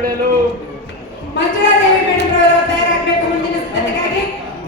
madam